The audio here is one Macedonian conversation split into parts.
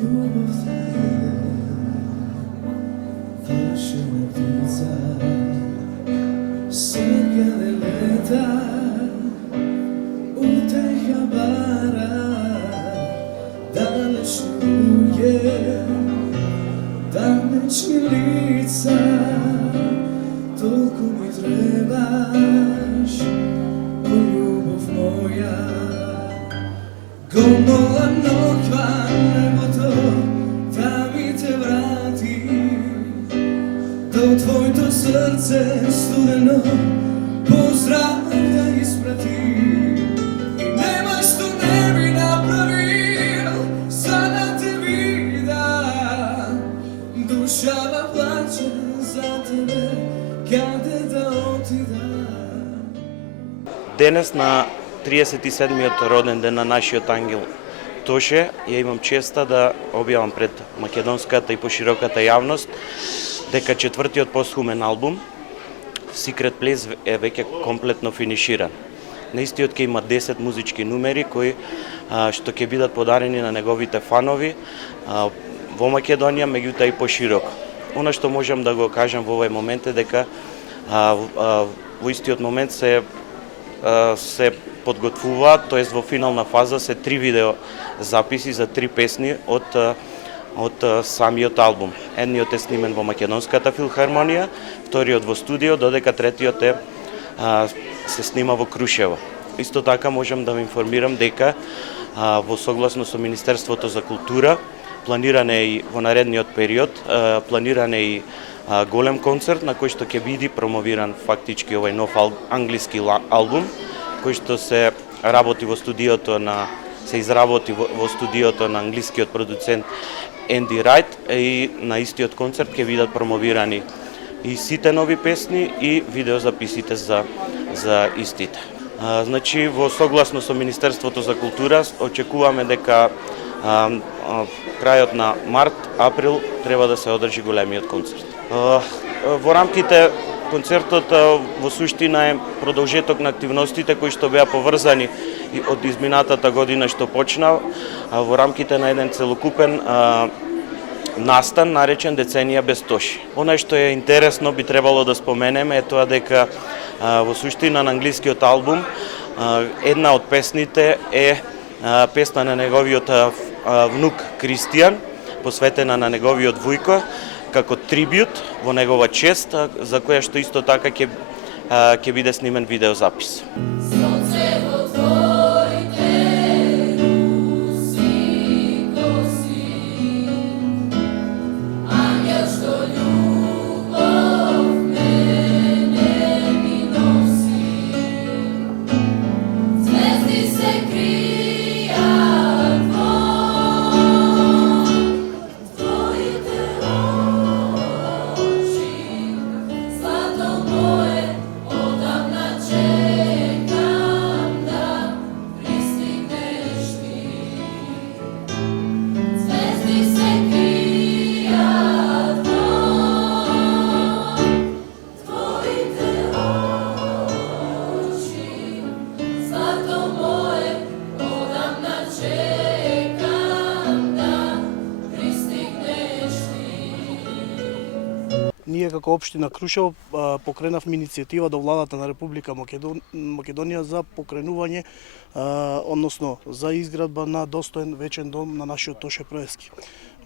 Ljubavte vaše mrtvica, srkane leta, uteha bara, dalečni uje, dalečni lica, toliko mi trebaš, o ljubav moja. Gomola nokva neboto, da mi te vrati, da u tvojto srce studeno pozdrav da isprati. I nema što ne bi napravil, sada te vida, dušava plače za tebe, kade da otida. Денес на 37-миот роден ден на нашиот ангел Тоше, ја имам честа да објавам пред македонската и пошироката јавност дека четвртиот постхумен албум Secret Place е веќе комплетно финиширан. На истиот ќе има 10 музички numери кои што ќе бидат подарени на неговите фанови во Македонија, меѓутоа и пошироко. Она што можам да го кажам во овој момент е дека во истиот момент се подготвуваат, тоест во финална фаза се 3 видео записи за 3 песни од самиот албум. Едниот е снимен во Македонската филхармонија, вториот во студио, додека третиот се снима во Крушево. Исто така можам да ве информирам дека во согласно со Министерството за култура планиран е и во наредниот период, планиран е и голем концерт на кој што ќе биде промовиран фактички овој нов англиски албум, кој што се работи во студиото се изработи во студиото на англискиот продуцент Енди Райт, и на истиот концерт ќе бидат промовирани и сите нови песни и видеозаписите за истите. Значи, во согласно со Министерството за култура очекуваме дека крајот на март, април треба да се одржи големиот концерт. Во рамките концертот во суштина е продолжеток на активностите кои што беа поврзани од изминатата година што почна во рамките на еден целокупен настан наречен Деценија без Тоши. Она што е интересно би требало да споменеме е тоа дека во суштина на англискиот албум една од песните е песна на неговиот внук Кристијан, посветена на неговиот вујко, како трибют во негова чест, за која што исто така ќе биде снимен видеозапис. Ние како општина Крушево покренавме иницијатива до владата на Република Македонија за покренување, односно за изградба на достоен вечен дом на нашиот Тоше Проески.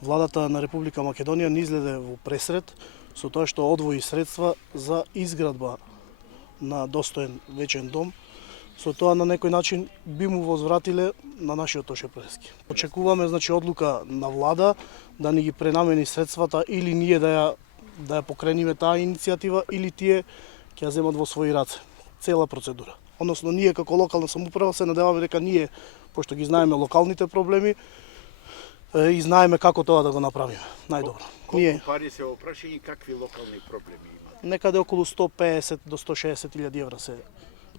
Владата на Република Македонија ни изгледа во пресред со тоа што одвои средства за изградба на достоен вечен дом. Со тоа на некој начин би му возвратиле на нашиот Тоше Проески. Очекуваме одлука на влада да ни ги пренамени средствата, или ние да ја покрениме таа иницијатива, или тие ќе ја земат во своји раце. Цела процедура. Односно, ние како локална самоуправа се надеваме дека ние, пошто ги знаеме локалните проблеми, и знаеме како тоа да го направиме најдобро. Колку пари се опрашени, какви локални проблеми имат? Некаде околу 150 до 160 илјади евра се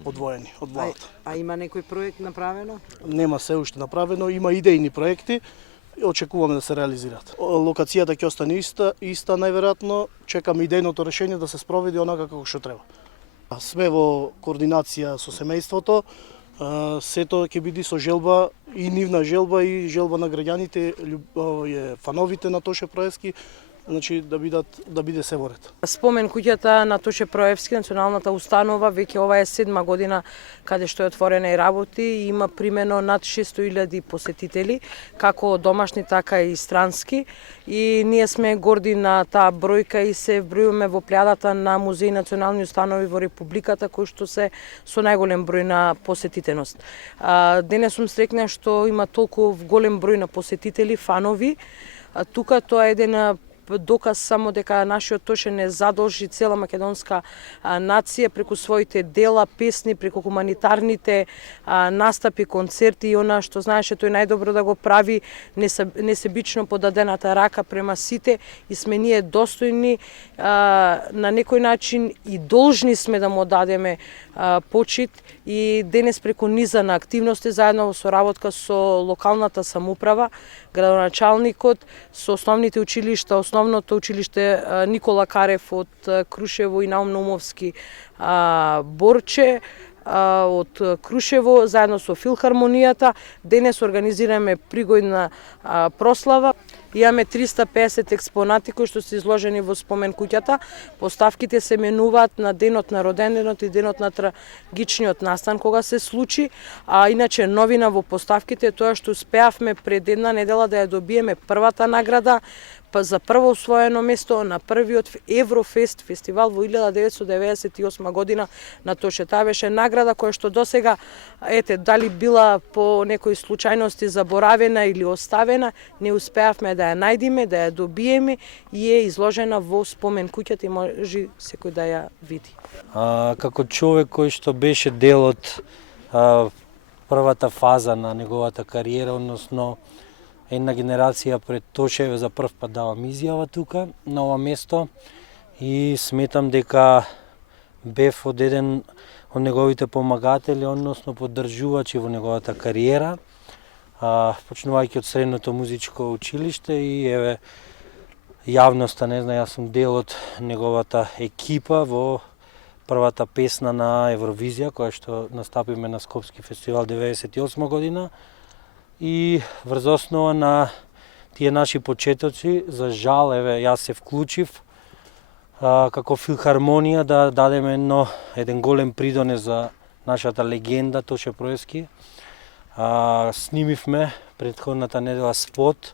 одвоени од владата. А има некој проект направено? Нема се уште направено, има идејни проекти, очекуваме да се реализираат. Локацијата ќе остане иста најверојатно, чекаме идејното решение да се спроведи онака како што треба. Сме во координација со семејството, Сето ќе биде со желба и нивна желба и желба на граѓаните, фановите на Тоше Проевски, значи да биде се во ред. Спомен куќата на Тоше Проевски, националната установа, веќе ова е 7 година каде што е отворена и работи и има примено над 600.000 посетители, како домашни така и странски. И ние сме горди на таа бројка и се бројуваме во плјадата на музеи и национални установи во Републиката кои што се со најголем број на посетитеност. Денес сум среќна што има толку голем број на посетители, фанови. Тука тоа е еден доказ само дека нашиот Тоше не задолжи цела македонска нација преку своите дела, песни, преку хуманитарните настапи, концерти и она што знаеше тој најдобро да го прави, несебично подадената рака према сите и сме ние достојни на некој начин и должни сме да му дадеме почит и денес преку низа на активности заедно во соработка со локалната самоуправа, градоначалникот, со основните училишта, основното училиште Никола Карев од Крушево и Наум Наумовски Борче од Крушево, заедно со Филхармонијата. Денес организираме пригодна прослава. Имаме 350 експонати кои што се изложени во спомен куќата. Поставките се менуваат на денот на роденденот и денот на трагичниот настан кога се случи. А иначе новина во поставките е тоа што успеавме пред една недела да ја добиеме првата награда за прво освоено место на првиот Еврофест фестивал во 1998 година на Тоше. Таа беше награда која што досега, дали била по некои случајности заборавена или оставена, не успеавме да ја најдиме, да ја добиеме и е изложена во спомен куќата и може секој да ја види. Како човек кој што беше дел од првата фаза на неговата кариера, односно една генерација пред Тоше, за прв пат давам изјава тука на ова место и сметам дека бев од еден од неговите помагатели, односно поддржувачи во неговата кариера, почнувајќи од средното музичко училиште и еве јавноста не знае, јас сум дел од неговата екипа во првата песна на Евровизија која што настапиме на Скопски фестивал 98 година. И врз основа на тие наши почетоци, за жал, еве, јас се вклучив како филхармонија да дадеме еден голем придонес за нашата легенда Тоше Проевски. Снимивме претходната недела спот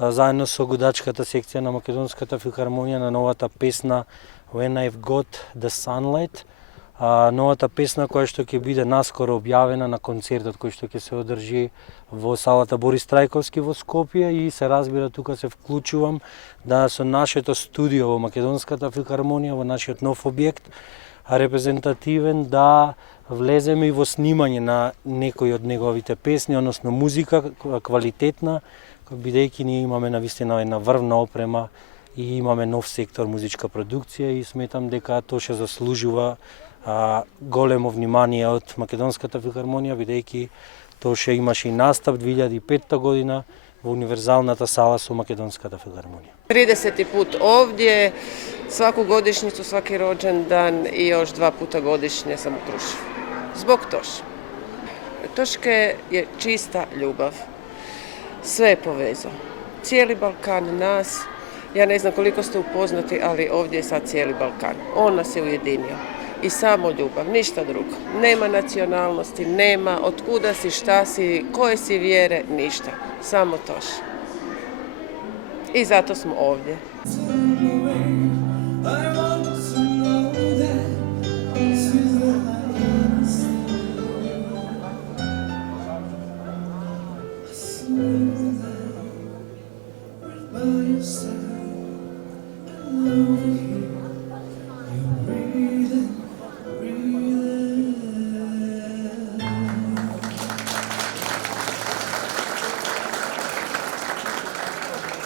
заедно со гудачката секција на Македонската филхармонија на новата песна When I've Got the Sunlight. Новата песна која што ќе биде наскоро објавена на концертот кој што ќе се одржи во салата Борис Трајковски во Скопје и се разбира тука се вклучувам да со нашето студио во Македонската филхармонија, во нашиот нов објект репрезентативен, да влеземе и во снимање на некои од неговите песни, односно музика квалитетна, бидејќи ние имаме навистина една врвна опрема и имаме нов сектор музичка продукција и сметам дека Тоше заслужува големо внимание од Македонската филхармонија, бидејќи Тоше имаше и настап 2005 година во универзалната сала со Македонската филхармонија. 30 пут овдje, svaku godišnjicu, svaki rođendan i još 2 puta godišnje sam u Kruševu. Zbog Toše. Toške je čista ljubav. Sve je povezao. Cijeli Balkan, nas, ja ne znam koliko ste upoznati, ali ovdje je sad cijeli Balkan. On nas je ujedinio. I samo ljubav, ništa drugo. Nema nacionalnosti, nema otkuda si, šta si, koje si vjere, ništa. Samo Toše. I zato smo ovdje. By your side.